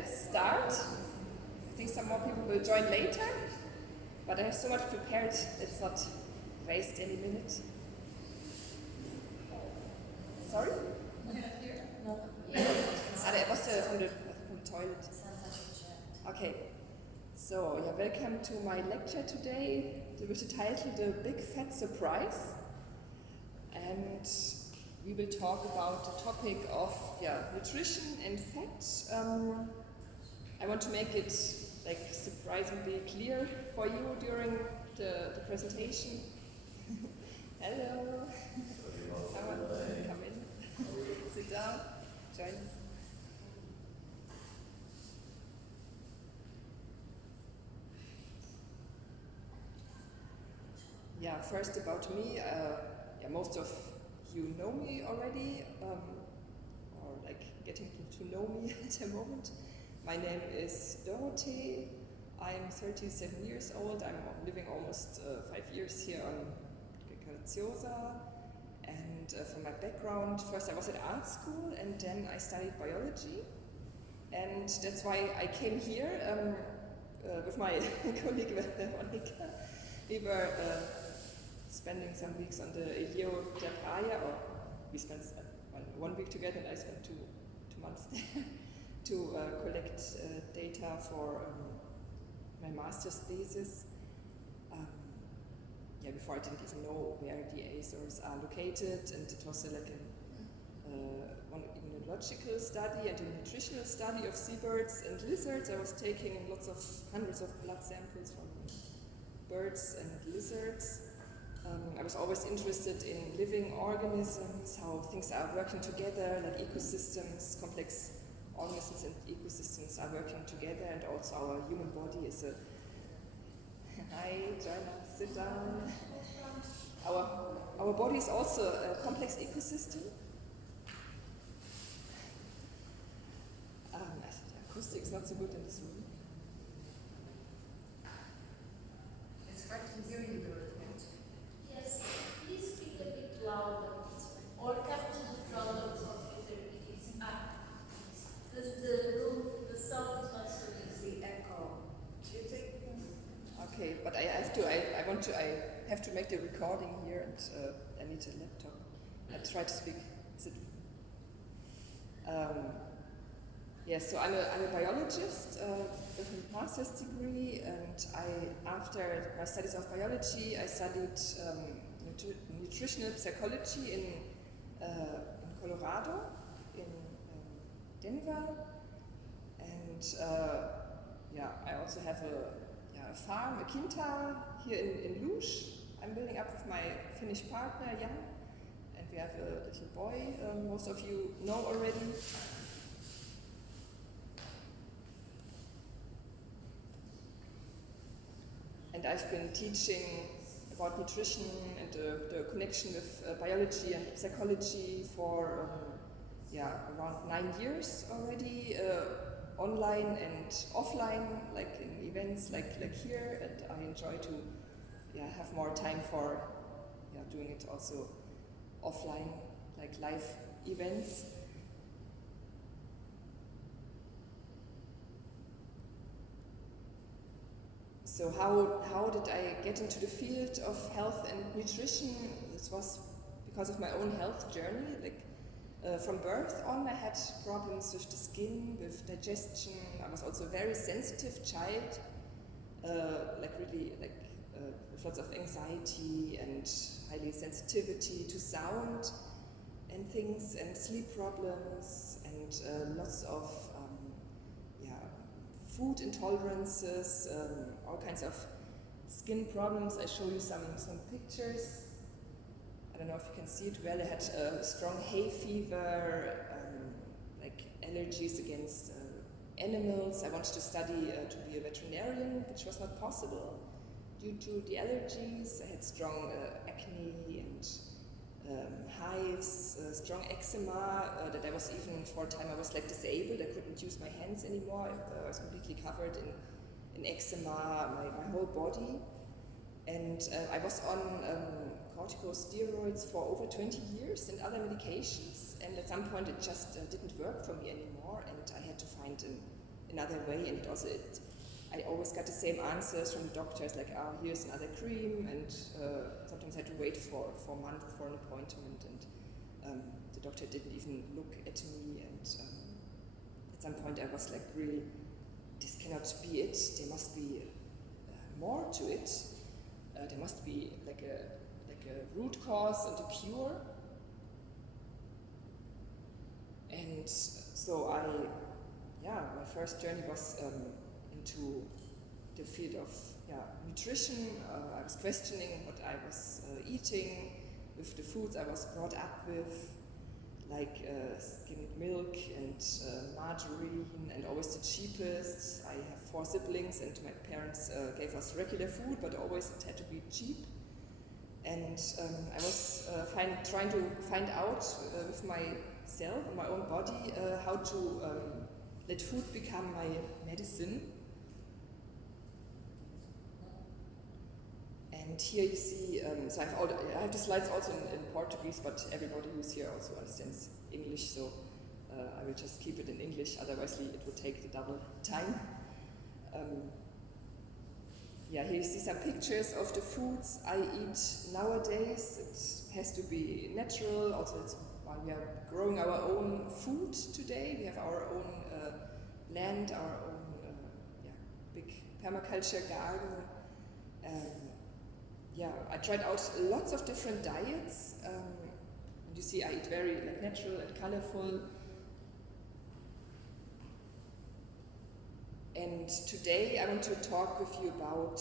let's start. I think some more people will join later, but I have so much prepared, let's not waste any minute. Sorry? No. That was from the toilet. Okay, so welcome to my lecture today with the title The Big Fat Surprise. And we will talk about the topic of nutrition and fat. I want to make it surprisingly clear for you during the presentation. Hello. Someone come in, sit down, join us. First about me. Most of you know me already, or getting to know me at the moment. My name is Dorothee. I'm 37 years old. I'm living almost 5 years here on Graciosa. And from my background, first I was at art school and then I studied biology. And that's why I came here with my colleague Monica. We were spending some weeks on the Rio der Praia, or we spent 1 week together and I spent two months there to collect data for my master's thesis. Before I didn't even know where the Azores are located, and it was one immunological study and a nutritional study of seabirds and lizards. I was taking hundreds of blood samples from birds and lizards. I was always interested in living organisms, how things are working together, like ecosystems, complex organisms and ecosystems are working together, and also our human body is a... Hi, join us, sit down. Our body is also a complex ecosystem. The acoustic is not so good in this room. It's hard to hear you, Dorothy. Yes, please speak a bit louder or come to the front of the computer. The sound is not so easy. The echo. Do you think? Okay, but I have to make the recording here, and I need a laptop. I try to speak. So I'm a biologist with a master's degree, and after my studies of biology, I studied nutritional psychology in Colorado, in Denver, and I also have a farm, a quinta here in Luz. I'm building up with my Finnish partner, Jan, and we have a little boy, most of you know already. And I've been teaching about nutrition and the connection with biology and psychology for around 9 years already, online and offline, like in events like here, and I enjoy to have more time for doing it also offline, like live events. So how did I get into the field of health and nutrition? This was because of my own health journey. From birth on, I had problems with the skin, with digestion. I was also a very sensitive child, with lots of anxiety and highly sensitivity to sound and things, and sleep problems, and lots of food intolerances, all kinds of skin problems. I show you some pictures. I don't know if you can see it well. I had strong hay fever, allergies against animals. I wanted to study to be a veterinarian, which was not possible due to the allergies. I had strong acne and hives, strong eczema, that I was even for a time I was disabled. I couldn't use my hands anymore. I was completely covered in eczema, my whole body. And I was on corticosteroids for over 20 years and other medications, and at some point it just didn't work for me anymore, and I had to find another way, and I always got the same answers from the doctors, like, here's another cream, and sometimes I had to wait for a month for an appointment, and the doctor didn't even look at me, and at some point I was like, really, this cannot be it, there must be more to it, there must be like a root cause and a cure. And so my first journey was into the field of nutrition. I was questioning what I was eating with the foods I was brought up with, like skimmed milk and margarine, and always the cheapest. I have 4 siblings, and my parents gave us regular food, but always it had to be cheap. And I was trying to find out with myself, my own body, how to let food become my medicine. And here you see, so I have the slides also in Portuguese, but everybody who's here also understands English, so I will just keep it in English, otherwise it would take the double time. Here you see some pictures of the foods I eat nowadays. It has to be natural, also it's why we are growing our own food today. We have our own land, our own big permaculture garden. I tried out lots of different diets. And you see I eat very natural and colorful. And today I want to talk with you about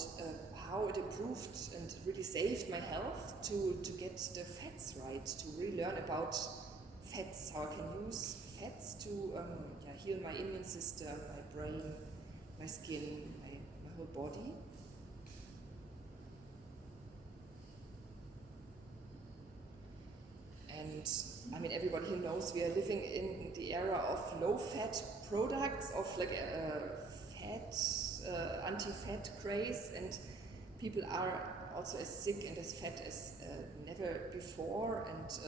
how it improved and really saved my health to get the fats right, to really learn about fats, how I can use fats to heal my immune system, my brain, my skin, my whole body. And I mean, everybody here knows we are living in the era of low-fat products, of anti-fat craze, and people are also as sick and as fat as never before, and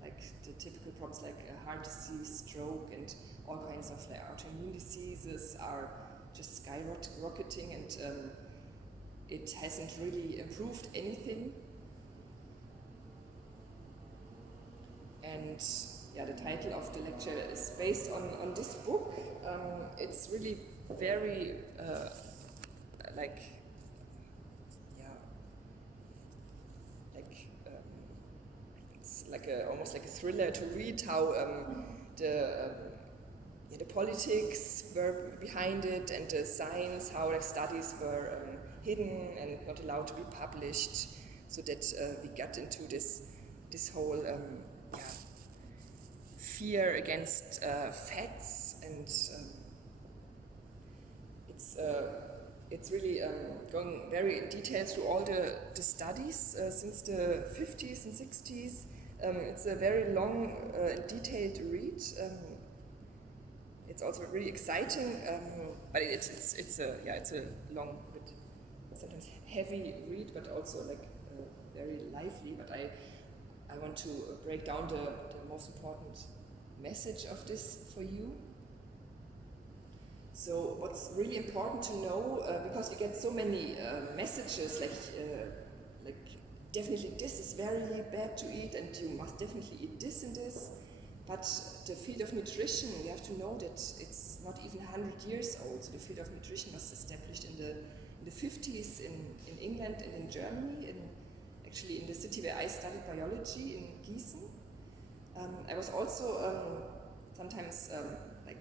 like the typical problems like heart disease, stroke, and all kinds of autoimmune diseases are just skyrocketing, and it hasn't really improved anything. And the title of the lecture is based on this book. It's really very it's like almost like a thriller to read how the politics were behind it, and the science, how studies were hidden and not allowed to be published, so that we got into this whole fear against fats, and it's really going very in detail through all the studies since the 50s and 60s. It's a very long and detailed read. It's also really exciting, but it's a long, bit sometimes heavy read, but also very lively. But I want to break down the most important message of this for you. So what's really important to know, because we get so many messages like definitely this is very bad to eat, and you must definitely eat this and this. But the field of nutrition, you have to know that it's not even 100 years old. So the field of nutrition was established in the 50s in England and in Germany, actually in the city where I studied biology in Gießen. I was also sometimes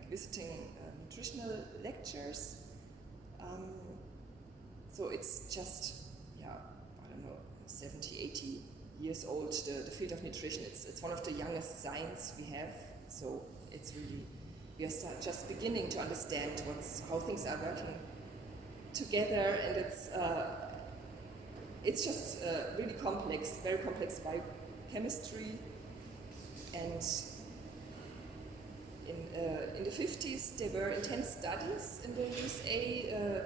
visiting nutritional lectures. So it's just, 70, 80 years old, the field of nutrition. It's one of the youngest science we have. So it's really, we are just beginning to understand how things are working together, and it's just really complex, very complex biochemistry. And in the 50s, there were intense studies in the USA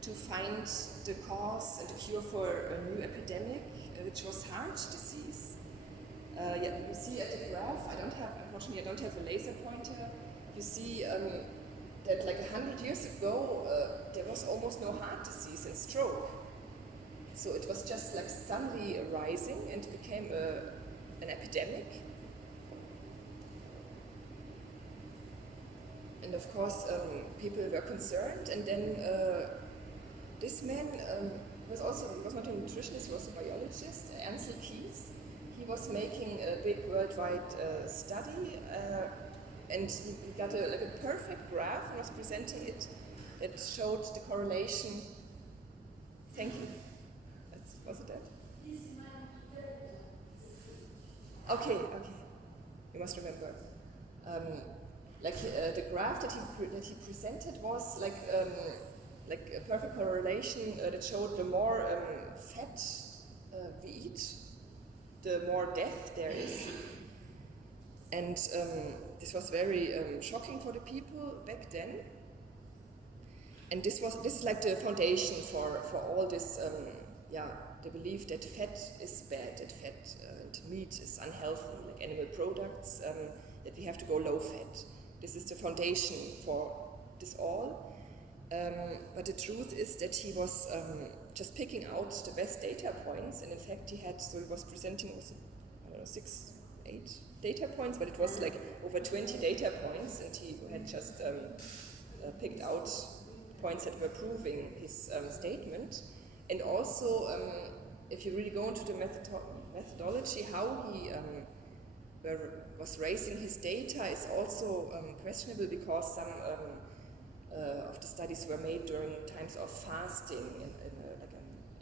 to find the cause and the cure for a new epidemic, which was heart disease. You see at the graph, unfortunately I don't have a laser pointer. You see that like 100 years ago, there was almost no heart disease and stroke. So it was just like suddenly rising and became an epidemic. And of course, people were concerned, and then this man he was not a nutritionist, he was a biologist, Ansel Keys. He was making a big worldwide study, and he got a perfect graph and was presenting it that showed the correlation. Thank you. Was it that? Okay. You must remember. The graph that he presented was like a perfect correlation that showed the more fat we eat, the more death there is. And this was very shocking for the people back then. And this is like the foundation for all this, the belief that fat is bad, that fat and meat is unhealthy, like animal products, that we have to go low fat. This is the foundation for this all. But the truth is that he was just picking out the best data points, and in fact he was presenting, I don't know, 6, 8 data points, but it was like over 20 data points, and he had just picked out points that were proving his statement. And also, if you really go into the methodology, how he was raising his data is also questionable, because some of the studies were made during times of fasting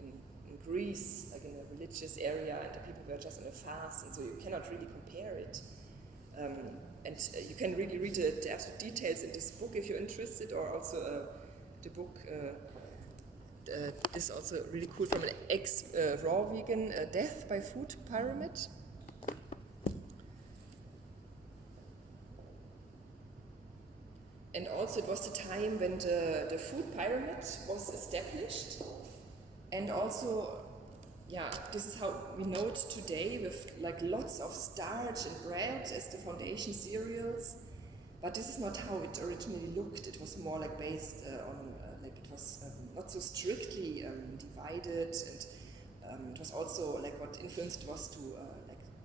in Greece, like in a religious area, and the people were just on a fast, and so you cannot really compare it. And you can really read the absolute details in this book if you're interested, or also the book is also really cool, from an ex-raw vegan, Death by Food Pyramid. And also it was the time when the food pyramid was established. And also, this is how we know it today, with like lots of starch and bread as the foundation cereals. But this is not how it originally looked. It was more like based on, it was not so strictly divided, and it was also like what influenced was to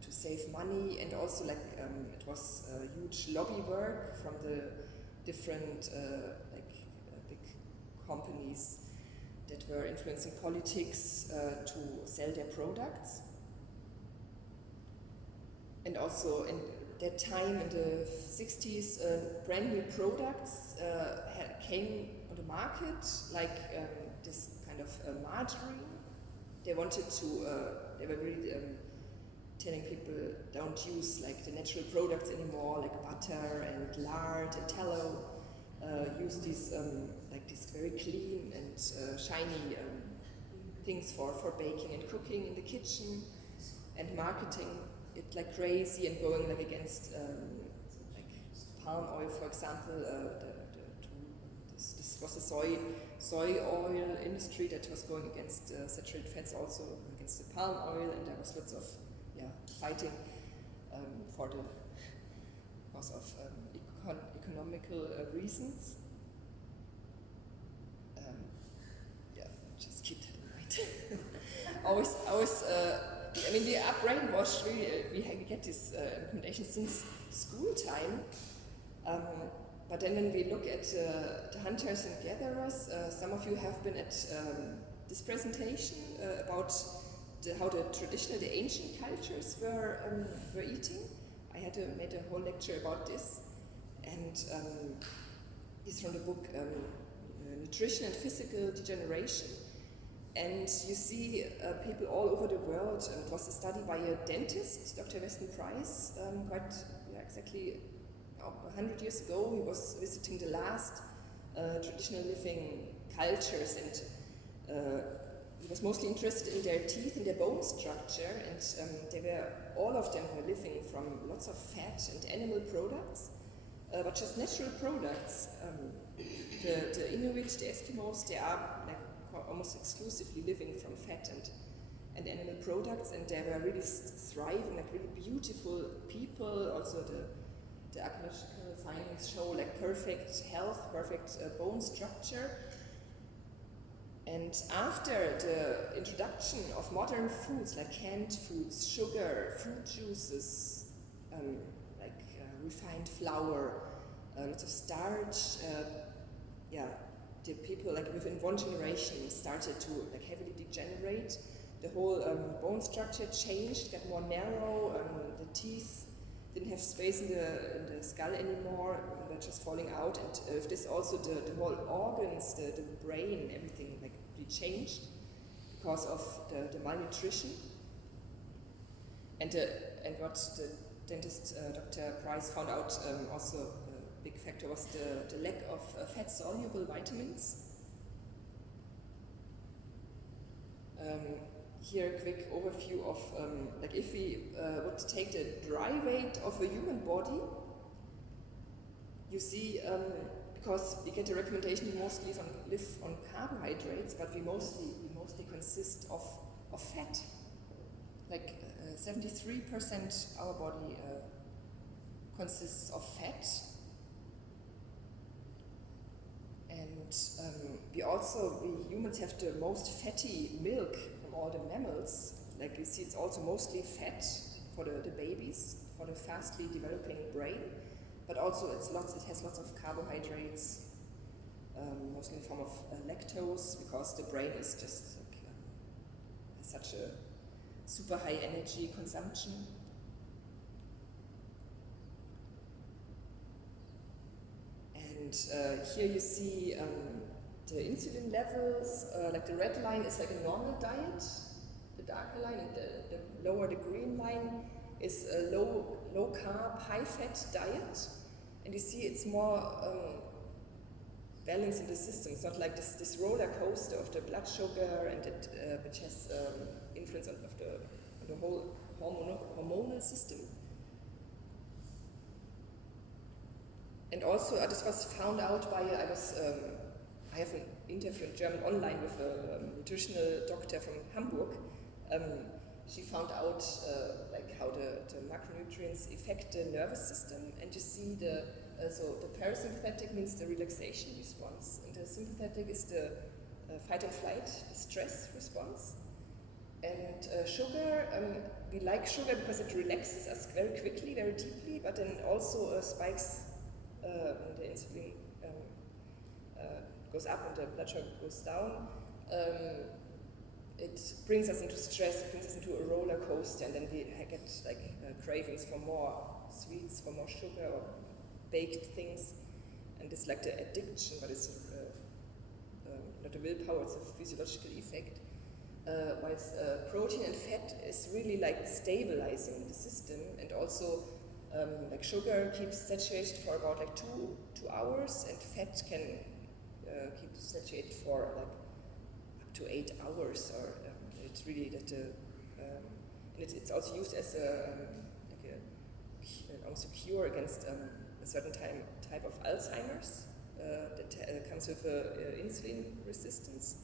save money, and also it was huge lobby work from the different big companies that were influencing politics to sell their products. And also in that time, in the 60s, brand new products came on the market, like this kind of margarine. They wanted to, they were really telling people, don't use like the natural products anymore, like butter and lard and tallow. Use these these very clean and shiny things for baking and cooking in the kitchen, and marketing it like crazy, and going like against like palm oil, for example. This was a soy oil industry that was going against saturated fats, also against the palm oil, and there was lots of fighting because of economical reasons. Just keep that in mind. always. I mean, we are brainwashed. We get this recommendation since school time. But then when we look at the hunters and gatherers, some of you have been at this presentation about how the ancient cultures were eating. I made a whole lecture about this, and this is from the book Nutrition and Physical Degeneration. And you see people all over the world, and it was a study by a dentist, Dr. Weston Price, exactly 100 years ago. He was visiting the last traditional living cultures, and he was mostly interested in their teeth and their bone structure, and all of them were living from lots of fat and animal products, but just natural products. The Inuit, the Eskimos, they are like almost exclusively living from fat and animal products, and they were really thriving, like really beautiful people. Also the archaeological findings show like perfect health, perfect bone structure. And after the introduction of modern foods like canned foods, sugar, fruit juices, refined flour, lots of starch, the people like within one generation started to like heavily degenerate. The whole bone structure changed, got more narrow. The teeth didn't have space in the skull anymore. They're just falling out. And if this also the whole organs, the brain, everything like really changed because of the malnutrition. And what the dentist Dr. Price found out also a big factor was the lack of fat-soluble vitamins. Here a quick overview of like if we would take the dry weight of a human body, you see because we get a recommendation we mostly live on carbohydrates, but we mostly consist of fat. Like 73% our body consists of fat. And we humans have the most fatty milk from all the mammals. Like you see, it's also mostly fat for the babies, for the fastly developing brain. But also it has lots of carbohydrates, mostly in the form of lactose, because the brain is just like, has such a super high energy consumption. And here you see the insulin levels, like the red line is like a normal diet, the darker line, and the lower, the green line is a low carb, high fat diet. And you see it's more balanced in the system. It's not like this roller coaster of the blood sugar, and which has influence on the whole hormonal system. And also, this was found out by, I have an interview in German online with a nutritional doctor from Hamburg. She found out like how the macronutrients affect the nervous system, and you see so the parasympathetic means the relaxation response, and the sympathetic is the fight and flight, the stress response. And sugar, we like sugar because it relaxes us very quickly, very deeply, but then also spikes when the insulin goes up and the blood sugar goes down. It brings us into stress, it brings us into a roller coaster, and then we get like cravings for more sweets, for more sugar or baked things. And it's like the addiction, but it's not a willpower, it's a physiological effect. Whilst protein and fat is really like stabilizing the system, and also like sugar keeps saturated for about like 2 hours, and fat can keep saturated for like up to 8 hours. Or it's really that and it's also used as almost a cure against a certain type of Alzheimer's that comes with insulin resistance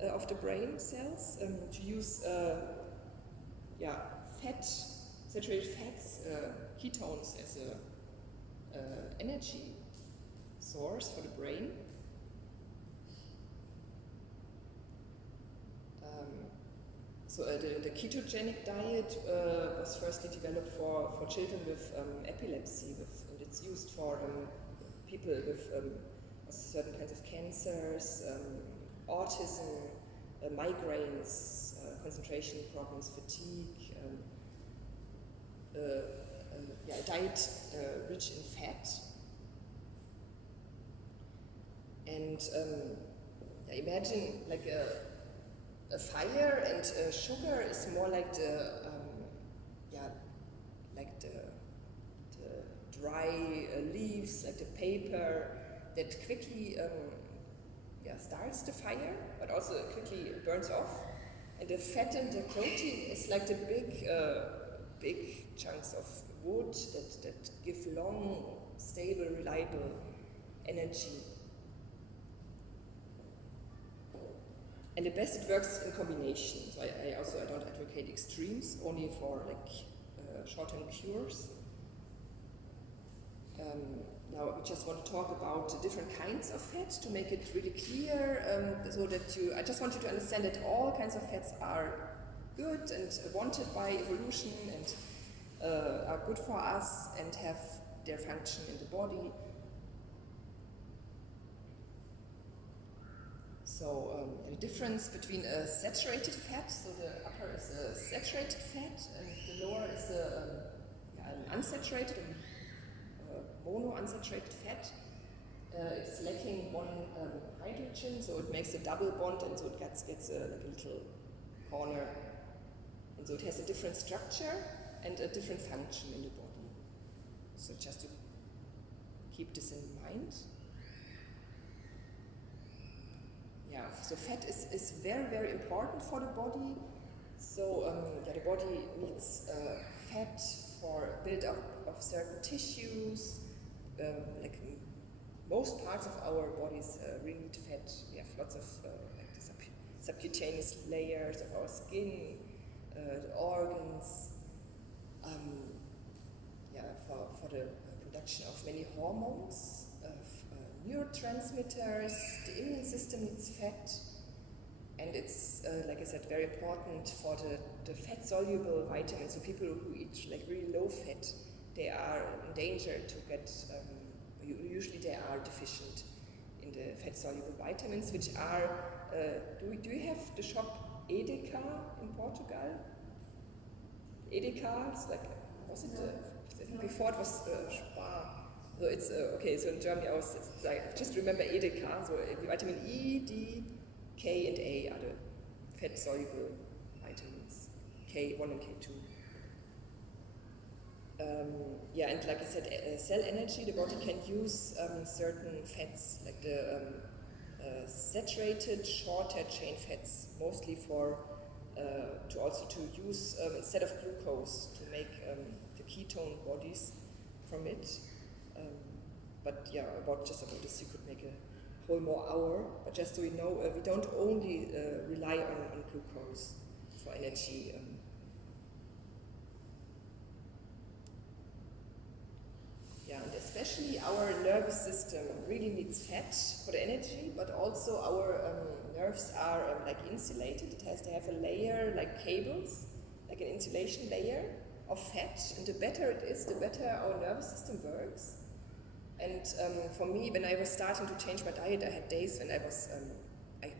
of the brain cells. To use saturated fats, ketones as a energy source for the brain. So the ketogenic diet was firstly developed for children with epilepsy, and it's used for people with certain kinds of cancers, autism, migraines, concentration problems, fatigue, a diet rich in fat. And imagine like a fire, and sugar is more like the dry leaves, like the paper that quickly starts the fire, but also quickly burns off. And the fat and the protein is like the big chunks of wood that give long, stable, reliable energy. And the best it works in combination. So I don't advocate extremes, only for like short-term cures. now we just want to talk about the different kinds of fat to make it really clear, so that I just want you to understand that all kinds of fats are good and wanted by evolution and are good for us and have their function in the body. So the difference between a saturated fat, so the upper is a saturated fat and the lower is an unsaturated, monounsaturated fat. It's lacking one hydrogen, so it makes a double bond, and so it gets like a little corner. And so it has a different structure and a different function in the body. So just to keep this in mind. Yeah, so fat is very, very important for the body. So the body needs fat for build up of certain tissues. Like most parts of our bodies really need fat. We have lots of like the subcutaneous layers of our skin, the organs. For the production of many hormones, neurotransmitters. The immune system needs fat, and it's like I said, very important for the fat-soluble vitamins. So people who eat like really low fat, they are in danger to get. Usually, they are deficient in the fat-soluble vitamins, which are. Do you have the shop Edeka in Portugal? Edeka, it's like, was it? Before it was Spar. So it's okay. So in Germany, I just remember Edeka. So vitamin E, D, K, and A are the fat-soluble vitamins. K1 and K2. And like I said, cell energy. The body can use certain fats, like the saturated, shorter chain fats, mostly for to use instead of glucose to make the ketone bodies from it. But yeah, about this you could make a whole more hour. But just so you know, we don't only rely on glucose for energy. And especially our nervous system really needs fat for the energy, but also our nerves are like insulated. They have a layer like cables, like an insulation layer of fat, and the better it is, the better our nervous system works. And for me, when I was starting to change my diet, I had days when I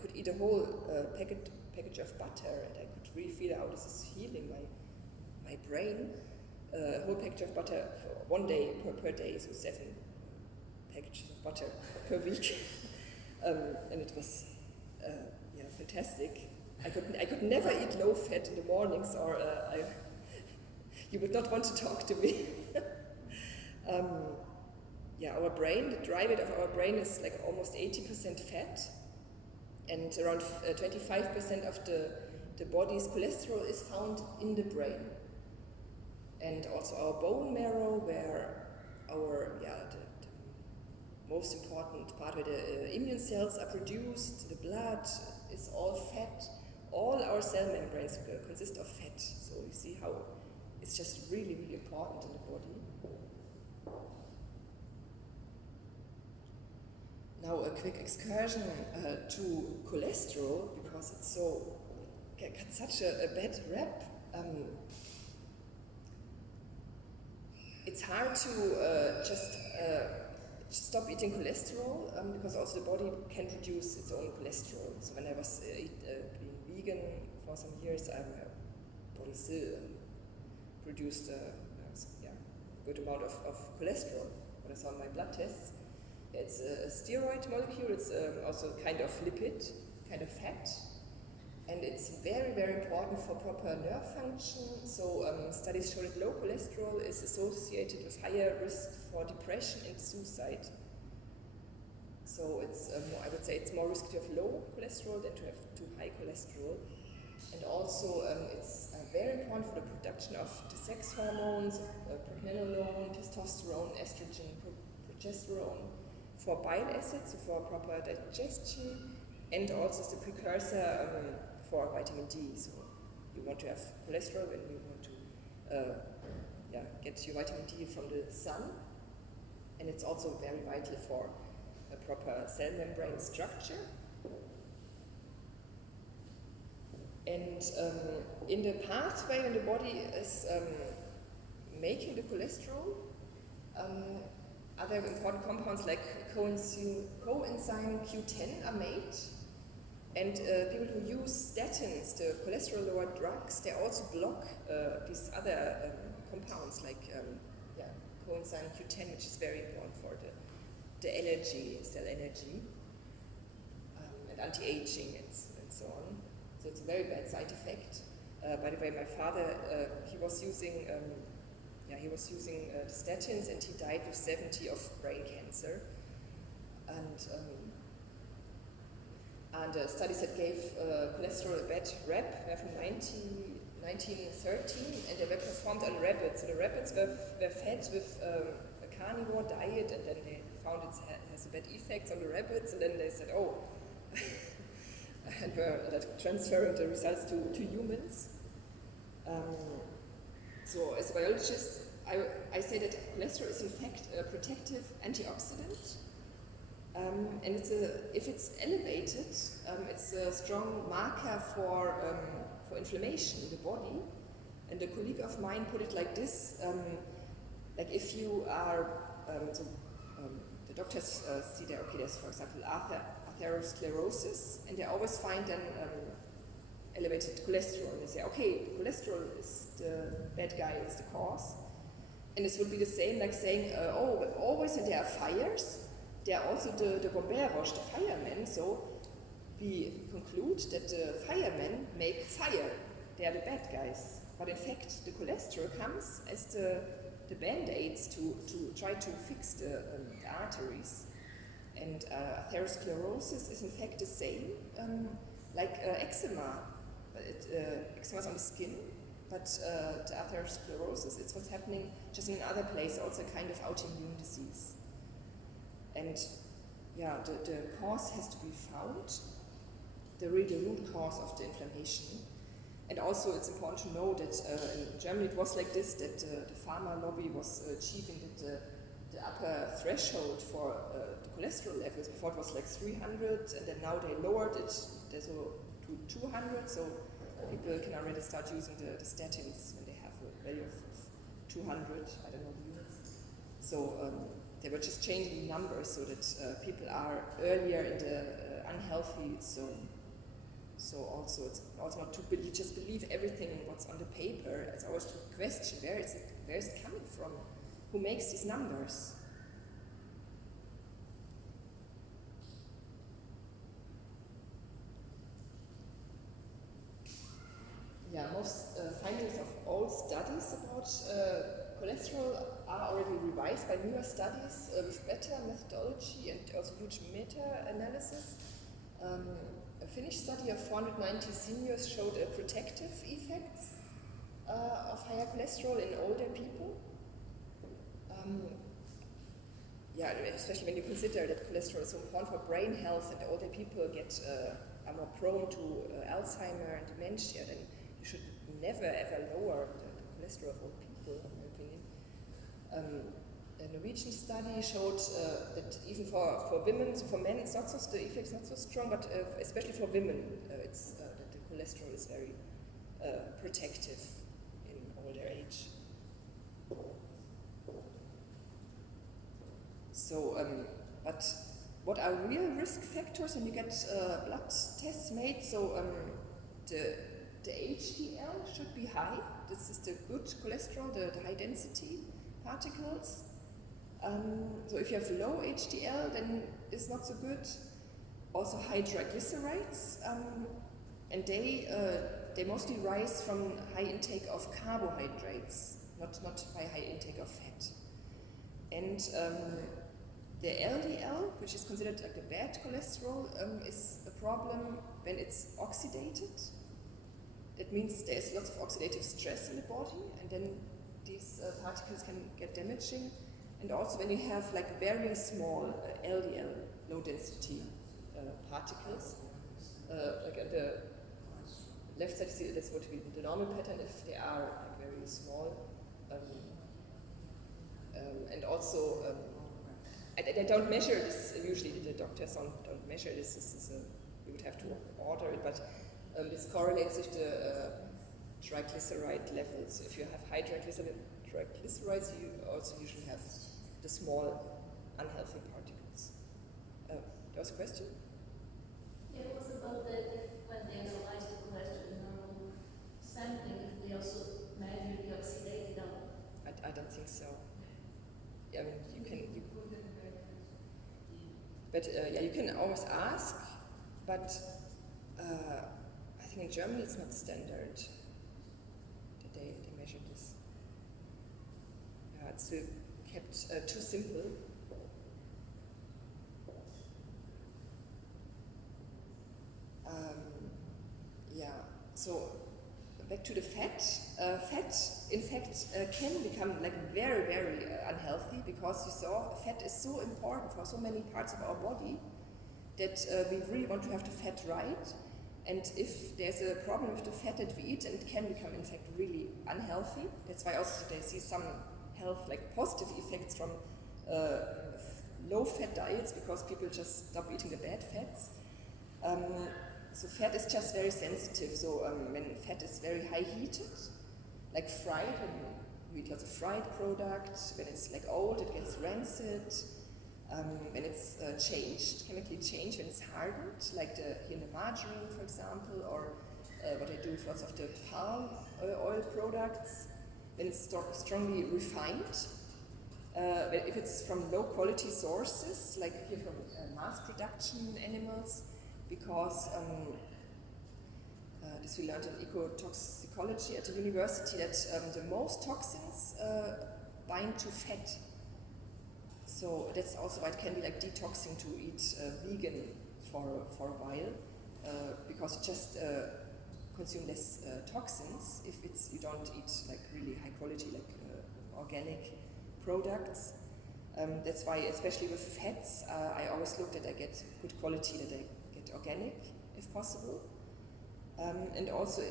could eat a whole package of butter, and I could really feel how this is healing my brain. A whole package of butter for 1 day per day, so 7 packages of butter per week, and it was fantastic. I could never eat low fat in the mornings, or you would not want to talk to me. Our brain, the dry weight of our brain is like almost 80% fat, and around 25% of the body's cholesterol is found in the brain. And also our bone marrow, where the most important part where the immune cells are produced, the blood is all fat. All our cell membranes consist of fat. So you see how it's just really, really important in the body. Now a quick excursion to cholesterol, because it's got such a bad rap. It's hard to just stop eating cholesterol, because also the body can produce its own cholesterol. So when I was being vegan for some years, my body still produced a good amount of cholesterol. What I saw in my blood tests, it's a steroid molecule. It's also kind of lipid, kind of fat. And it's very, very important for proper nerve function. So studies show that low cholesterol is associated with higher risk for depression and suicide. So it's I would say it's more risky to have low cholesterol than to have too high cholesterol. And also it's very important for the production of the sex hormones, pregnenolone, testosterone, estrogen, progesterone, for bile acids, so for proper digestion, and also it's the precursor for vitamin D. So you want to have cholesterol when you want to get your vitamin D from the sun. and it's also very vital for a proper cell membrane structure. And in the pathway when the body is making the cholesterol, other important compounds like coenzyme Q10 are made. And people who use statins, the cholesterol-lowering drugs, they also block these other compounds like coenzyme Q10, which is very important for the energy, cell energy, and anti-aging and so on. So it's a very bad side effect. By the way, my father, he was using the statins, and he died with 70 of brain cancer. And studies that gave cholesterol a bad rep were from 1913, and they were performed on rabbits. So the rabbits were fed with a carnivore diet, and then they found it has a bad effects on the rabbits, and then they said, oh, and were transferring the results to humans. So as a biologist, I say that cholesterol is in fact a protective antioxidant. And if it's elevated, it's a strong marker for inflammation in the body. And a colleague of mine put it like this: like if you are, the doctors see there, okay, there's for example atherosclerosis, and they always find then elevated cholesterol. They say, okay, cholesterol is the bad guy, is the cause. And this would be the same like saying, but always when there are fires, they are also the bomberos, the firemen, so we conclude that the firemen make fire. They are the bad guys. But in fact, the cholesterol comes as the band-aids to try to fix the arteries. And atherosclerosis is in fact the same, like eczema. Eczema is on the skin, but the atherosclerosis, it's what's happening just in another place, also a kind of autoimmune disease. And yeah, the cause has to be found, the root cause of the inflammation. And also it's important to know that in Germany it was like this, that the pharma lobby was achieving that the upper threshold for the cholesterol levels. Before it was like 300, and then now they lowered it to 200, so people can already start using the statins when they have a value of 200, I don't know the units. So they were just changing the numbers so that people are earlier in the unhealthy zone. So also it's also not to just believe everything what's on the paper. It's always to question where is it coming from? Who makes these numbers? Yeah, most findings of old studies about cholesterol are already revised by newer studies with better methodology and also huge meta-analysis. A Finnish study of 490 seniors showed protective effects of higher cholesterol in older people. Especially when you consider that cholesterol is so important for brain health, and older people are more prone to Alzheimer and dementia, then you should never ever lower the cholesterol of old people, in my opinion. A Norwegian study showed that even for women, so for men it's not so, the effect's not so strong, but especially for women, it's that the cholesterol is very protective in older age. So, but what are real risk factors when you get blood tests made? So the HDL should be high. This is the good cholesterol, the high density particles. So if you have low HDL, then it's not so good. Also high triglycerides, and they mostly rise from high intake of carbohydrates, not by high intake of fat. And the LDL, which is considered like the bad cholesterol, is a problem when it's oxidated. That means there's lots of oxidative stress in the body, and then these particles can get damaging. And also when you have like very small LDL, low density particles, like at the left side, you see that's what would be the normal pattern if they are like very small. And also They don't measure this, usually the doctors don't measure this. This is you would have to order it, but this correlates with the triglyceride levels. If you have high triglycerides, you also usually have the small unhealthy particles. There was a question? Yeah, it was about that when they analyze the cholesterol in normal sampling, if they also measure the oxidative level. I don't think so. I mean, you can, but yeah, you can always ask, but I think in Germany it's not standard that they measure this. Yeah, it's still kept too simple. Yeah, so back to the fat. Fat, in fact, can become like very, very unhealthy because you saw fat is so important for so many parts of our body that we really want to have the fat right. And if there's a problem with the fat that we eat, and it can become, in fact, really unhealthy. That's why also they see some health, like positive effects from low-fat diets because people just stop eating the bad fats. So fat is just very sensitive. So when fat is very high heated, like fried, when you eat lots of fried products, when it's like old, it gets rancid. When it's changed, chemically changed, when it's hardened, like here in the margarine, for example, or what I do with lots of the palm oil products, when it's strongly refined. If it's from low quality sources, like here from mass production animals, because this we learned in ecotoxicology at the university that the most toxins bind to fat. So that's also why it can be like detoxing to eat vegan for a while, because you just consume less toxins if you don't eat like really high quality like organic products. That's why, especially with fats, I always look that I get good quality, that I get organic if possible. And also,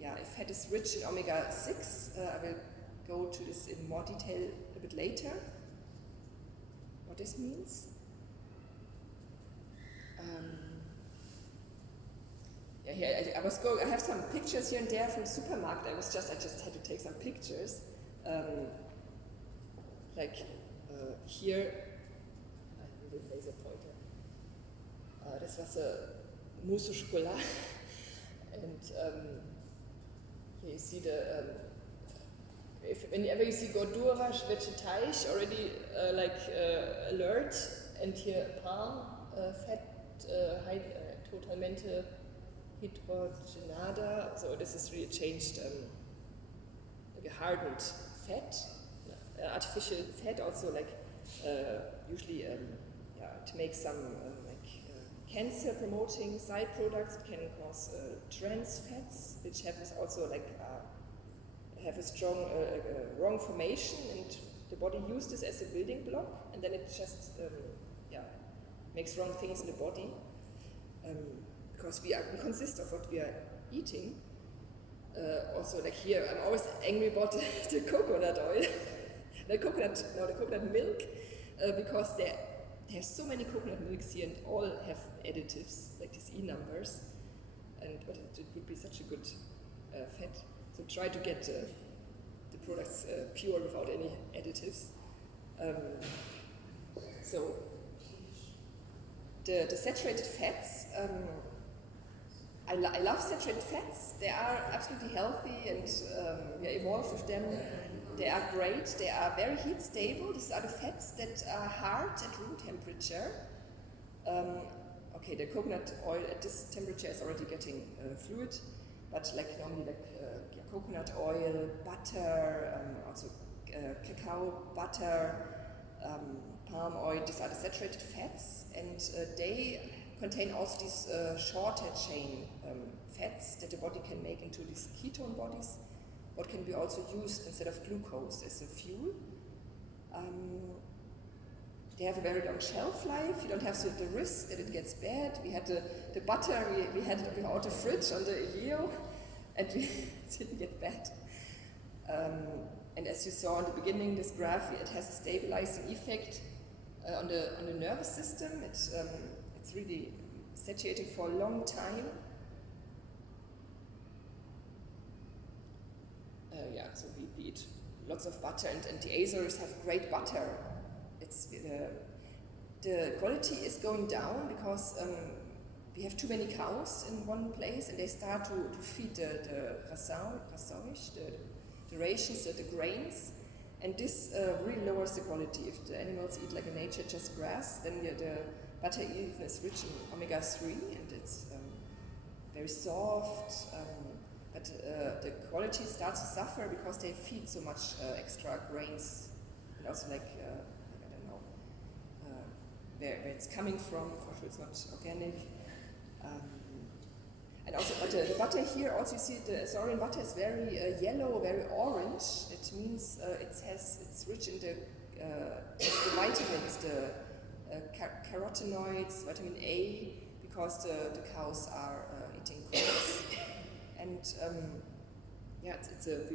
yeah, if fat is rich in omega-6, I will go to this in more detail a bit later. What this means. Yeah, here I have some pictures here and there from the supermarket. I just had to take some pictures. Like here, I need a laser pointer. Das was a mousse au chocolat, and here you see the. Whenever you see Gordura, schwedische Teich, already alert, and here palm fat, totalmente hydrogenada, so this is really changed, like a hardened fat, artificial fat, also like usually to make some cancer promoting side products. It can cause trans fats, which have also like have a strong wrong formation, and the body uses this as a building block, and then it just makes wrong things in the body, because we consist of what we are eating. Also, like here, I'm always angry about the coconut oil, the coconut milk, because there's so many coconut milks here, and all have additives like these E numbers, and it would be such a good fat. So try to get the products pure without any additives. So the saturated fats, I love saturated fats. They are absolutely healthy, and we evolved with them. They are great. They are very heat stable. These are the fats that are hard at room temperature. Okay, the coconut oil at this temperature is already getting fluid, but like normally coconut oil, butter, also cacao butter, palm oil, these are the saturated fats, and they contain also these shorter chain fats that the body can make into these ketone bodies, what can be also used instead of glucose as a fuel. They have a very long shelf life. You don't have the risk that it gets bad. We had the butter, we had it without the fridge on the Leo, and it didn't get bad. And as you saw in the beginning, this graph, it has a stabilizing effect. On the nervous system, it's really satiating for a long time. So we eat lots of butter, and the Azores have great butter. The quality is going down because we have too many cows in one place, and they start to feed the Graciosa, the rations, the grains, and this really lowers the quality. If the animals eat like in nature just grass, then the butter even is rich in omega-3, and it's very soft, but the quality starts to suffer because they feed so much extra grains, and also like I don't know where it's coming from. For sure, it's not organic. And also, but the butter here, also you see the Azorian butter is very yellow, very orange. It means it's rich in the vitamins, the carotenoids, vitamin A, because the cows are eating grass. And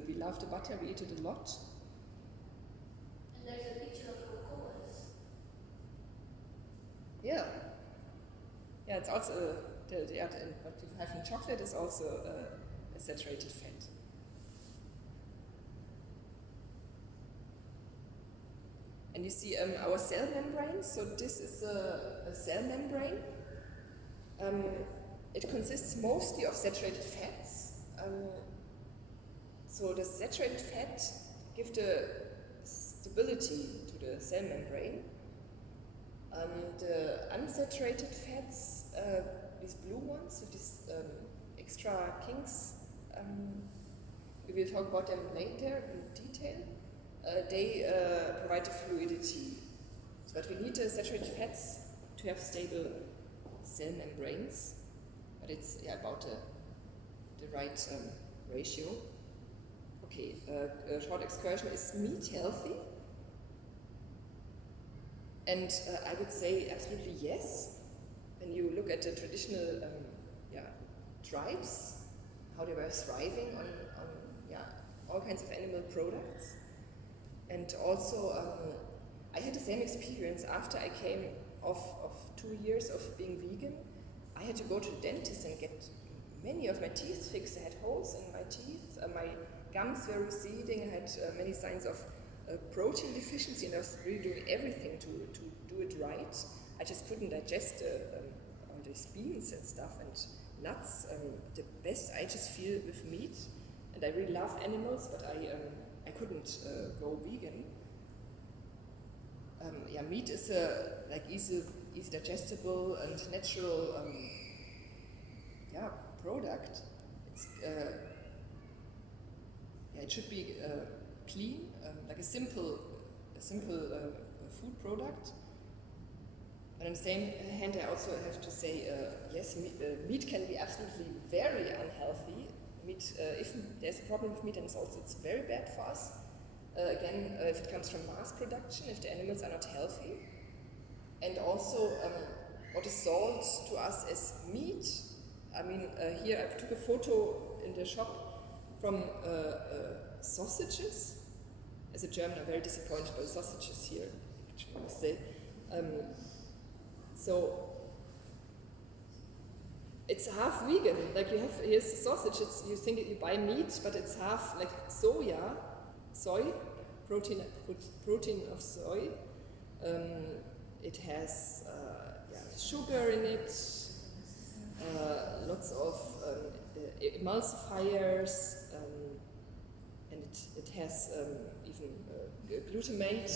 we love the butter. We eat it a lot. And there's a picture of cocoas. Yeah. Yeah, it's also what you have in chocolate is also a saturated fat. And you see our cell membrane. So this is a cell membrane. It consists mostly of saturated fats. So the saturated fat give the stability to the cell membrane. The unsaturated fats, these blue ones, so these extra kinks, we will talk about them later in detail. They provide the fluidity. But we need the saturated fats to have stable cell membranes. But it's about the right ratio. Okay, a short excursion. Is meat healthy? And I would say absolutely yes. When you look at the traditional tribes, how they were thriving on all kinds of animal products. And also, I had the same experience after I came off of 2 years of being vegan. I had to go to the dentist and get many of my teeth fixed. I had holes in my teeth, my gums were receding, I had many signs of protein deficiency, and I was really doing everything to do it right. I just couldn't digest all these beans and stuff and nuts. The best I just feel with meat, and I really love animals, but I couldn't go vegan. Meat is easy digestible and natural product. It's it should be clean, like a simple food product. But on the same hand, I also have to say, yes, meat can be absolutely very unhealthy. Meat, if there's a problem with meat, then it's very bad for us. Again, if it comes from mass production, if the animals are not healthy. And also, what is sold to us as meat. I mean, here I took a photo in the shop from sausages. As a German, I'm very disappointed by the sausages here, I must say. So it's half vegan. Like here's the sausage. You think you buy meat, but it's half like soy, protein of soy. It has sugar in it, lots of emulsifiers, and it has even glutamate,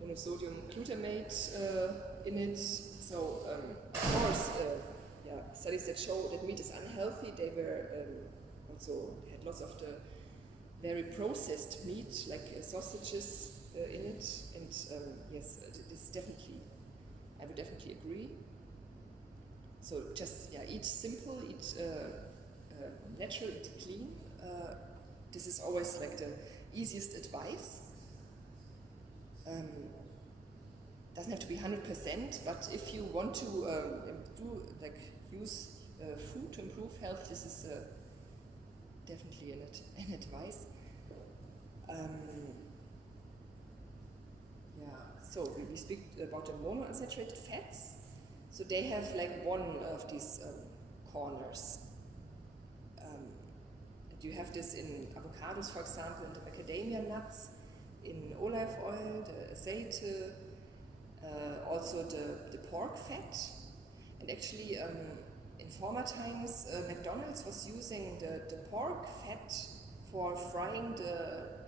monosodium glutamate in it. So of course, studies that show that meat is unhealthy. They were also had lots of the very processed meat, like sausages in it, and yes, this definitely, I would definitely agree. So just eat simple, eat natural, eat clean. This is always like the easiest advice. Doesn't have to be 100%, but if you want to use food to improve health, this is definitely an advice. So we speak about the monounsaturated fats. So they have like one of these corners. And you have this in avocados, for example, in the macadamia nuts, in olive oil, the aceite, also the pork fat. And actually, in former times, McDonald's was using the pork fat for frying the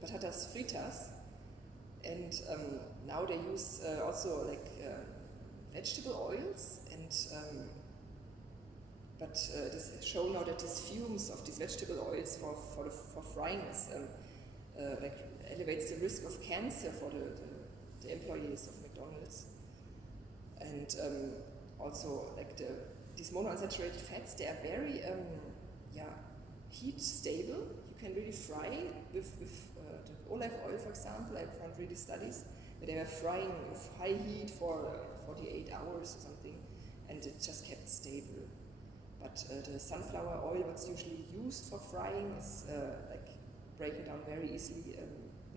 patatas fritas, and now they use also like vegetable oils, and but this show now that these fumes of these vegetable oils for frying is like elevates the risk of cancer for the employees of McDonald's. And also, like these monounsaturated fats, they are very heat stable. You can really fry with the olive oil, for example. I found really studies where they were frying with high heat for 48 hours or something, and it just kept stable. But the sunflower oil, what's usually used for frying, is like breaking down very easily in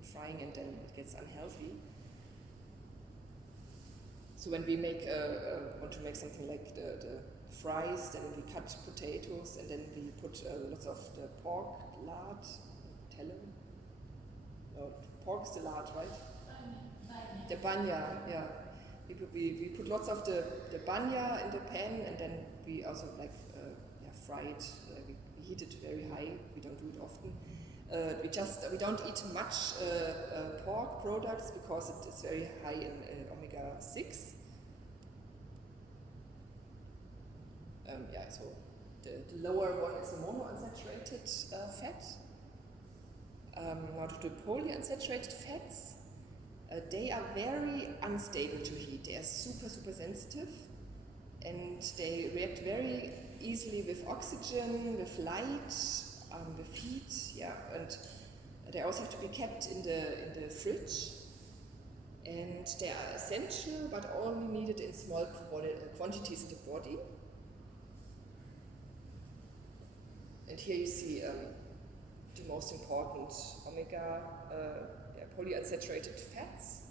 frying, and then it gets unhealthy. So when we want to make something like the fries, then we cut potatoes, and then we put lots of the pork lard, tallow. No, pork is the lard, right? The banya, yeah. We put lots of the banya in the pan, and then we also like fry it. We heat it very high. We don't do it often. We don't eat much pork products because it is very high in omega-6. So the lower one is the monounsaturated fat. Now to the polyunsaturated fats, they are very unstable to heat. They are super sensitive, and they react very easily with oxygen, with light, with heat, and they also have to be kept in the fridge. And they are essential, but only needed in small quantities in the body. And here you see the most important omega polyunsaturated fats.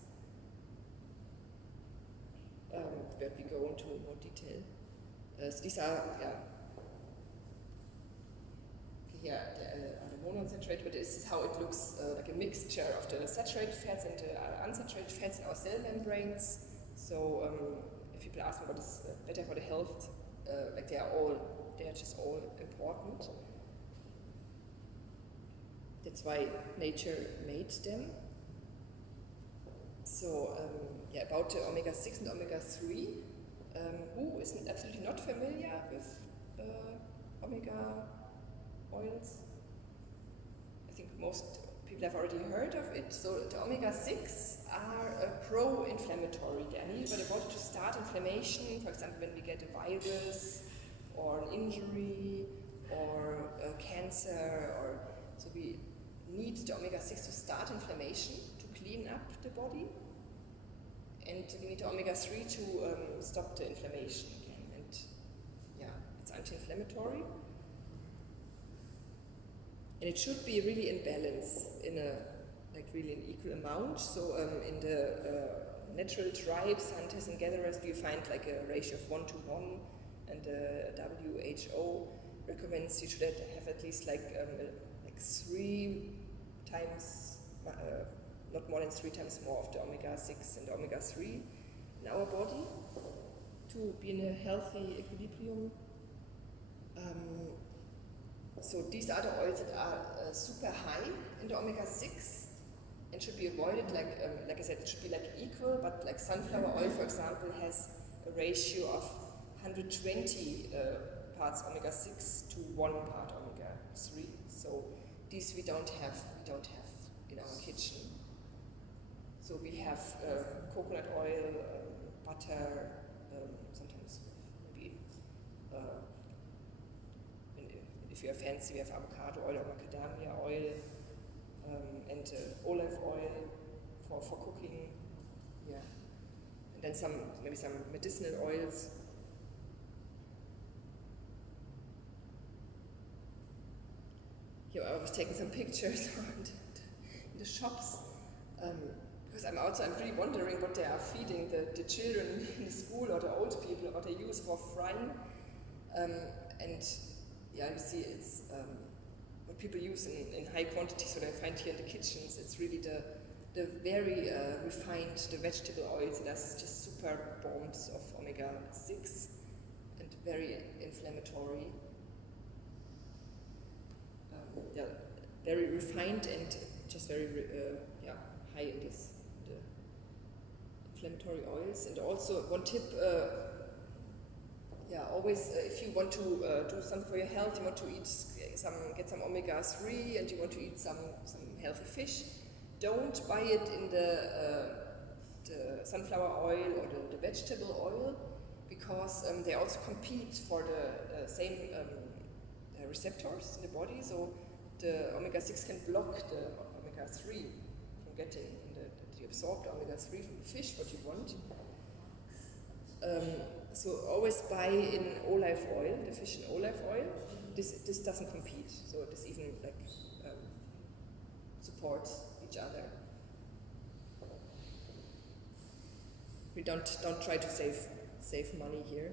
Where we go into more detail. So these are here are the monounsaturated, but this is how it looks like a mixture of the saturated fats and the unsaturated fats in our cell membranes. So if people ask me what is better for the health, like they are just all important. That's why nature made them. So about the omega-6 and omega-3, who is absolutely not familiar with omega oils? I think most people have already heard of it. So the omega-6 are pro-inflammatory. They are needed for the body to start inflammation, for example, when we get a virus or an injury or cancer, so we need the omega-6 to start inflammation, to clean up the body, and we need the omega-3 to stop the inflammation again. And it's anti-inflammatory. And it should be really in balance, really in equal amount. So in the natural tribes, hunters and gatherers, do you find like a ratio of 1 to 1, and the WHO recommends you should have at least like 3 times, not more than 3 times more of the omega-6 and the omega-3 in our body to be in a healthy equilibrium. So these are the oils that are super high in the omega-6 and should be avoided. Like I said, it should be like equal, but like sunflower oil, for example, has a ratio of 120 parts omega-6 to 1 part omega-3. So these we don't have in our kitchen. So we have coconut oil, butter, sometimes maybe if you're fancy, we have avocado oil or macadamia oil, and olive oil for cooking. Yeah, and then maybe some medicinal oils. Here I was taking some pictures in the shops. because I'm really wondering what they are feeding the children in the school or the old people, what they use for frying. And yeah, you see it's what people use in high quantities, what I find here in the kitchens. It's really the very refined, the vegetable oils. That's just super bombs of omega-6 and very inflammatory. Yeah, very refined and just very high in the inflammatory oils. And also one tip, always if you want to do something for your health, you want to get some omega-3 and you want to eat some healthy fish, don't buy it in the sunflower oil or the vegetable oil, because they also compete for the same receptors in the body, so the omega-6 can block the omega-3 from getting the absorbed omega-3 from the fish, what you want. So always buy in olive oil, the fish in olive oil. This doesn't compete, so this even supports each other. We don't try to save money here.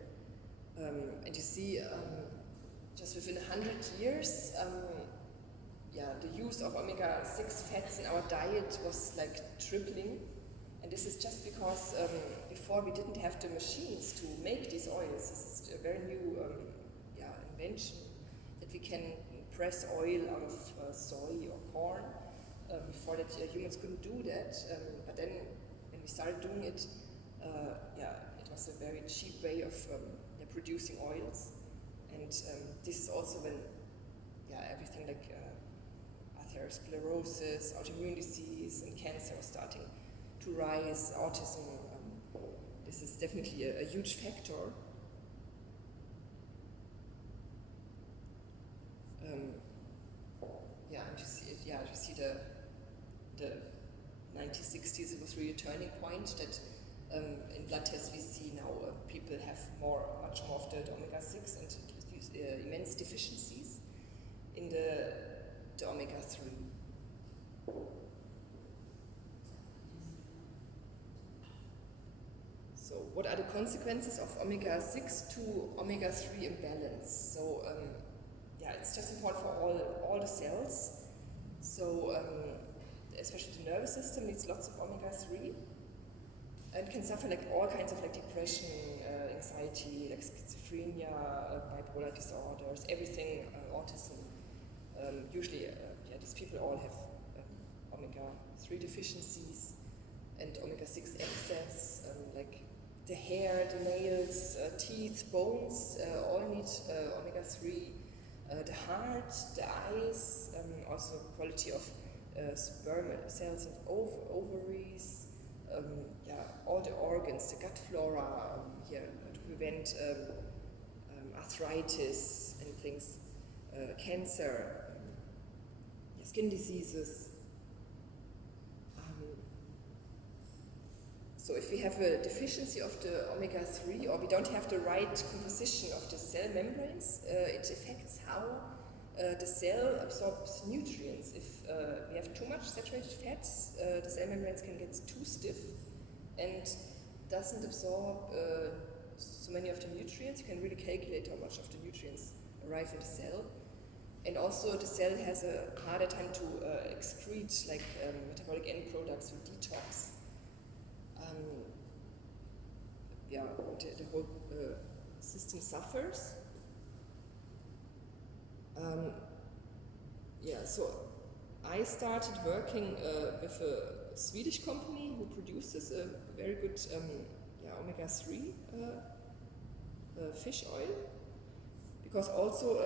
And you see, just within 100 years, the use of omega-6 fats in our diet was like tripling. And this is just because before we didn't have the machines to make these oils. This is a very new invention, that we can press oil out of soy or corn. Before that, humans couldn't do that. But then, when we started doing it, it was a very cheap way of producing oils. And this is also when everything like atherosclerosis, autoimmune disease, and cancer was starting to rise, autism. This is definitely a huge factor. And you see it. Yeah, you see the 1960s. It was really a turning point that in blood tests we see now people have much more of the omega-6 and immense deficiencies in the omega-3. So what are the consequences of omega-6 to omega-3 imbalance? So it's just important for all the cells. So especially the nervous system needs lots of omega-3 and can suffer like all kinds of like depression, anxiety, like schizophrenia, bipolar disorders, everything, autism. Usually these people all have omega-3 deficiencies and omega-6 excess, like the hair, the nails, teeth, bones, all need omega-3. The heart, the eyes, also quality of sperm cells and ovaries, all the organs, the gut flora, to prevent arthritis and things, cancer, skin diseases. So if we have a deficiency of the omega-3, or we don't have the right composition of the cell membranes, it affects how the cell absorbs nutrients. If we have too much saturated fats, the cell membranes can get too stiff and doesn't absorb so many of the nutrients. You can really calculate how much of the nutrients arrive in the cell. And also the cell has a harder time to excrete like metabolic end products through detox. The whole system suffers. So I started working with a Swedish company who produces a very good omega-3 fish oil, because also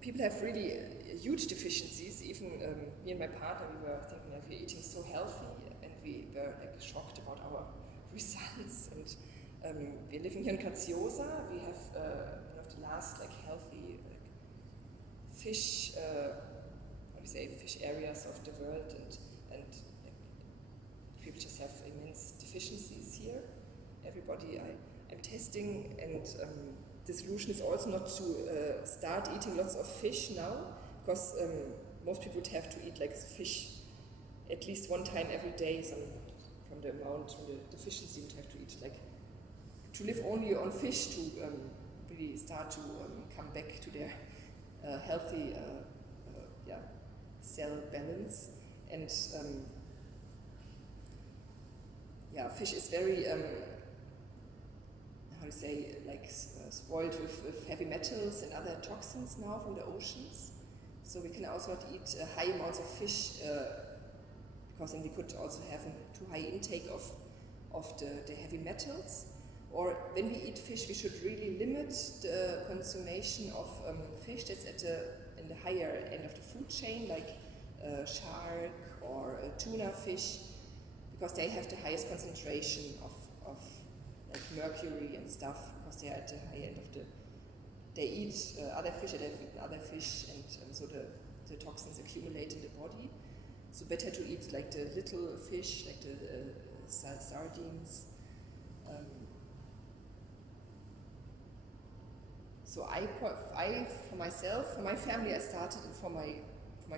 people have really huge deficiencies. Even me and my partner, we were thinking that we're eating so healthy, and we were like shocked about our results. And we're living here in Graciosa. We have one of the last like healthy fish, fish areas of the world, and people just have immense deficiencies here. Everybody I'm testing, and the solution is also not to start eating lots of fish now, because most people would have to eat like fish at least one time every day, from the amount, from the deficiency you have to eat. Like to live only on fish to really start to come back to their healthy cell balance. And fish is very, spoiled with heavy metals and other toxins now from the oceans. So we can also not eat high amounts of fish because then we could also have a too high intake of the heavy metals. Or when we eat fish, we should really limit the consumption of fish that's in the higher end of the food chain, like shark or tuna fish, because they have the highest concentration of like mercury and stuff, because they are at the high end of they eat other fish, and they've eaten other fish, and so the toxins accumulate in the body. So better to eat like the little fish, like the sardines. So I, for myself, for my family, I started, and for my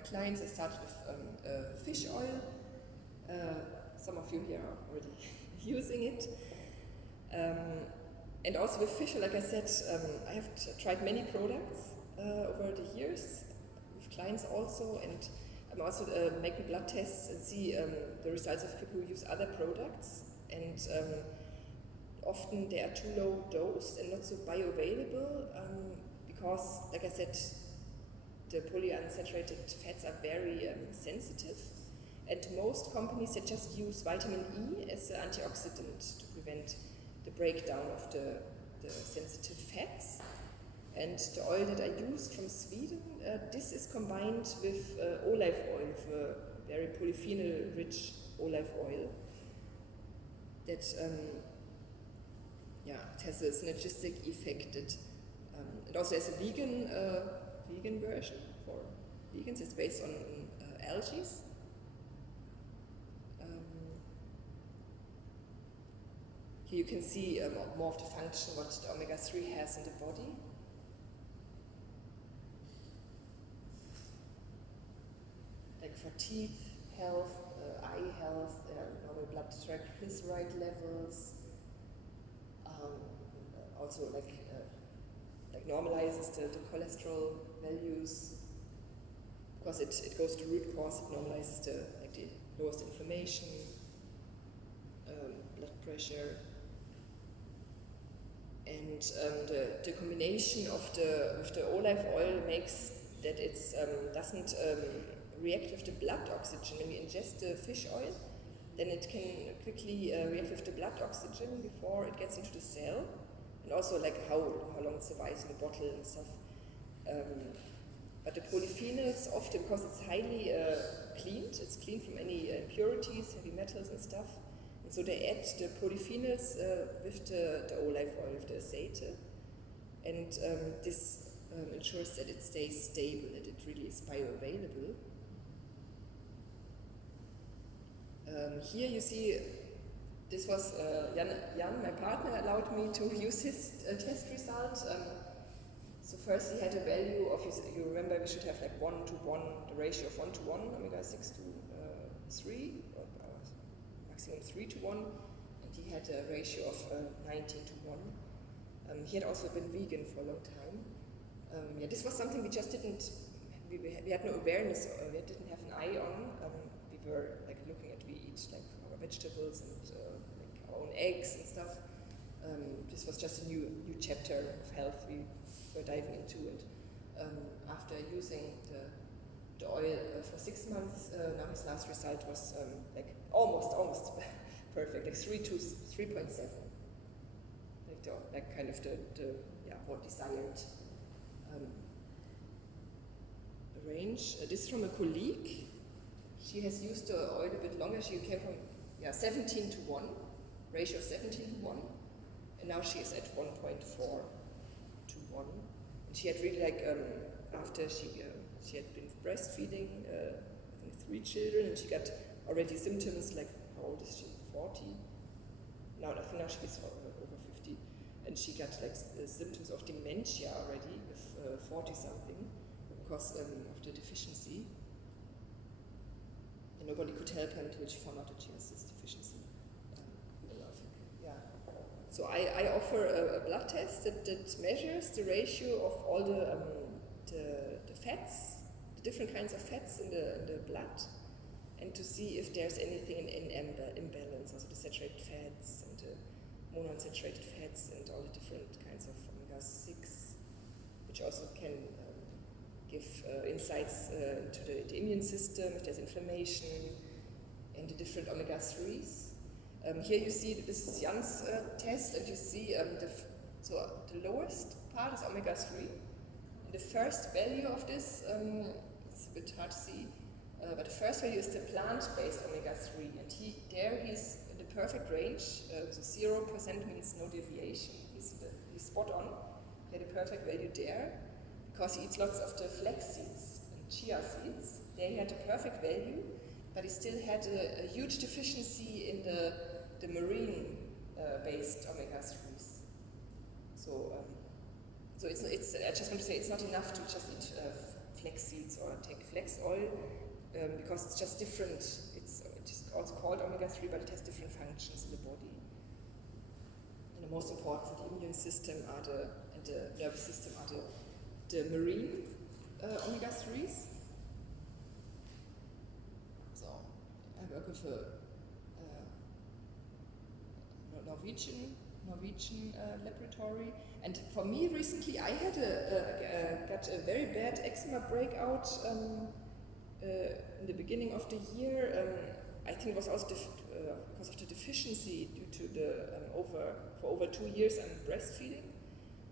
clients, I started with fish oil. Some of you here are already using it. And also with fish oil, like I said, I have tried many products over the years with clients also, and I'm also making blood tests and see the results of people who use other products. And often they are too low dose and not so bioavailable because, like I said, the polyunsaturated fats are very sensitive, and most companies that just use vitamin E as an antioxidant to prevent the breakdown of the sensitive fats. And the oil that I used from Sweden, this is combined with olive oil, with a very polyphenol-rich olive oil that it has a synergistic effect. It also has a vegan version for vegans. It's based on algae. Here you can see more of the function, what the omega-3 has in the body. Like for teeth health, eye health, normal blood triglyceride levels. Also like normalizes the cholesterol values, because it goes to root cause. It normalizes the lowest inflammation, blood pressure, and the combination of the olive oil makes that it doesn't react with the blood oxygen. When we ingest the fish oil, then it can quickly react with the blood oxygen before it gets into the cell, and also like how long it survives in the bottle and stuff. But the polyphenols often, because it's highly cleaned, it's cleaned from any impurities, heavy metals and stuff, and so they add the polyphenols with the olive oil, with the aceite, and this ensures that it stays stable, that it really is bioavailable. Here you see, this was Jan, my partner, allowed me to use his test result. So first he had a value of his, you remember we should have like 1:1, the ratio of 1:1, omega-6 to 3, or maximum 3:1, and he had a ratio of 19:1. He had also been vegan for a long time. This was something we just didn't, we had no awareness, we didn't have an eye on. We were like looking at, we eat like our vegetables and like our own eggs and stuff. This was just a new chapter of health we were diving into, and after using the oil for 6 months, now his last result was like almost perfect, like 3 to 3.7, like kind of the more desired range. This is from a colleague. She has used the oil a bit longer. She came from 17:1, ratio of 17:1, and now she is at 1.4:1. And she had really like after she had been breastfeeding, I think 3 children, and she got already symptoms like, how old is she? 40? No, I think now she is over 50, and she got like symptoms of dementia already with 40 something because of the deficiency. And nobody could help her until she found out that she has this deficiency. Yeah. So I offer a blood test that measures the ratio of all the fats, the different kinds of fats in the blood, and to see if there's anything in imbalance, also the saturated fats and the monounsaturated fats and all the different kinds of omega-6, which also can give insights into the immune system, if there's inflammation, and the different omega-3s. Here you see, this is Jan's test, and you see the lowest part is omega-3. And the first value of this, it's a bit hard to see, but the first value is the plant-based omega-3, and he's in the perfect range, so 0% means no deviation. He's spot on. He had a perfect value there, because he eats lots of the flax seeds and chia seeds. They had a perfect value, but he still had a huge deficiency in the marine-based omega-3s. So it's I just want to say it's not enough to just eat flax seeds or take flax oil, because it's just different. It's also called omega-3, but it has different functions in the body. And the most important for the immune system and the nervous system are the marine omega-3s. So I work with a Norwegian laboratory, and for me recently I had got a very bad eczema breakout in the beginning of the year. I think it was also because of the deficiency due to for over 2 years I'm breastfeeding,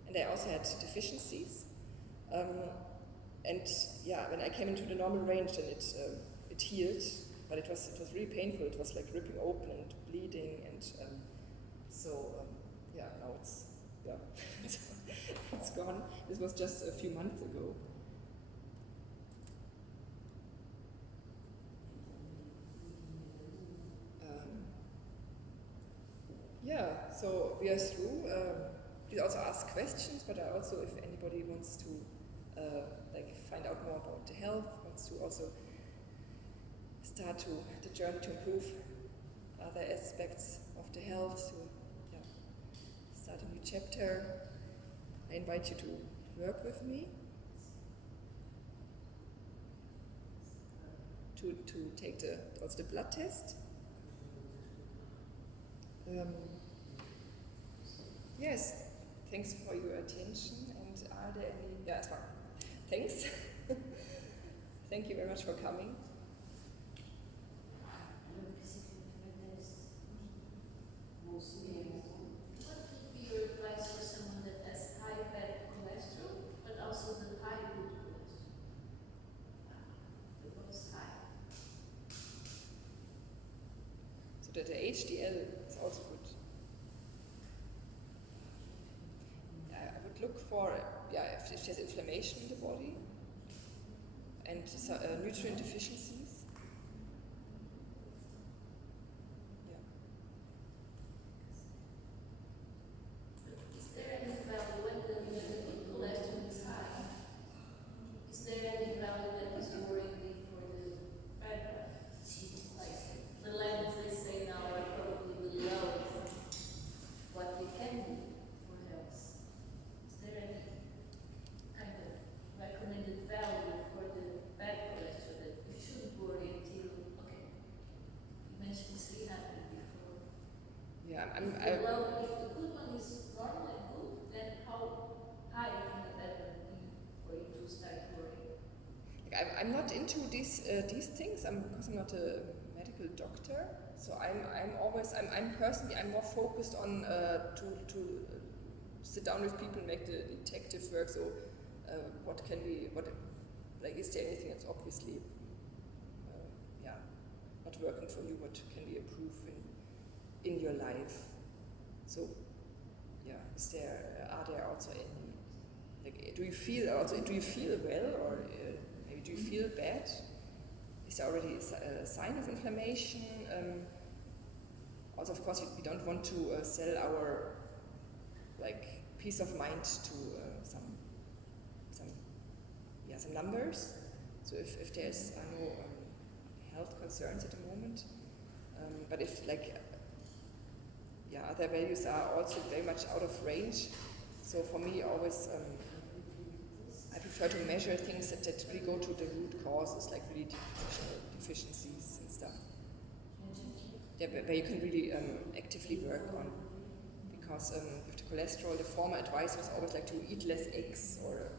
and I also had deficiencies. And yeah, when I came into the normal range, then it healed, but it was really painful. It was like ripping open and bleeding, and now it's gone. This was just a few months ago. So we are through. Please also ask questions, but I also, if anybody wants to find out more about the health, wants to also start the journey to improve other aspects of the health, start a new chapter, I invite you to work with me, to take also the blood test. Yes, thanks for your attention, and are there any, it's fine. Thanks. Thank you very much for coming. What would be your advice for someone that has high bad cholesterol, but also the high good cholesterol? The most high. So that the HDL is also good. I would look for if there's inflammation in the body and nutrient deficiencies. Is there any value when the good cholesterol is high? Is there any value that is worrying for the bad one? Like the levels they say now are probably below what we can do for health. Is there any kind of recommended value for the bad cholesterol that we shouldn't worry until, okay, you mentioned 300 before. Yeah, Well, if the good one is normal and good, then how high can the bad one be for you to start worrying? I'm not into these things. Because I'm not a medical doctor. So I'm personally more focused on to sit down with people and make the detective work. So is there anything that's obviously not working for you? What can be improved in your life? So are there also any, do you feel well, or maybe do you feel bad? Is there already a sign of inflammation? Also, of course, we don't want to sell our peace of mind to some numbers. So if there's health concerns at the moment. But if other values are also very much out of range. So for me, always I prefer to measure things that really go to the root causes, like really nutritional deficiencies and stuff. Yeah, where you can really actively work on. Because with the cholesterol, the former advice was always like to eat less eggs or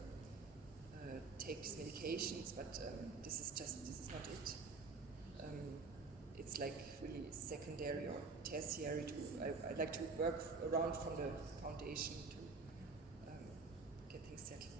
take these medications, but this is not it. It's like really secondary or tertiary I like to work around from the foundation to get things settled.